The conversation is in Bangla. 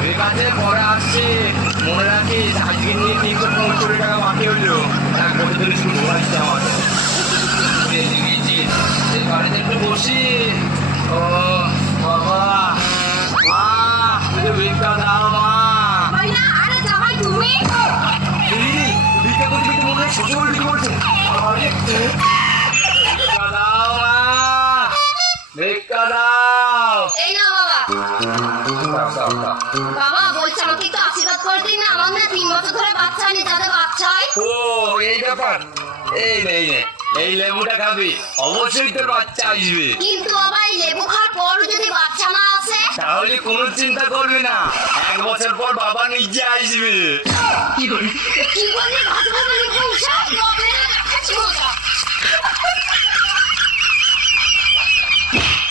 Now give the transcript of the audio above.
ঠিক আছে, পরে আসছি। মনে রাখিস আজকে নিয়ে 375 টাকা বাকি হইলো। কত দিন শুরু আসছে আমার বাড়িতে একটু বসি। ও বাবা, মা ভিক্ষা দাও মা। ভিক্ষা করতে ভিক্ষা মনে হয় শ্বশুর বাড়ি করছে। ভিক্ষা দাও মা, ভিক্ষা দাও। এই না বাবা বলছি আমাকে একটু আশীর্বাদ করে দিন না। আমার না 3 বছর ধরে বাচ্চা হয়নি, যাতে বাচ্চা হয়। ও এই ব্যাপার। এই নে এই লেবুটা খাবি, অবশ্যই তোর বাচ্চা আসবে। কিন্তু বাবা এই লেবু খাওয়ার পর যদি বাচ্চা না আসে? তাহলে কোনো চিন্তা করবি না, 1 বছর পর বাবা নিজে আসবে। কি বললি?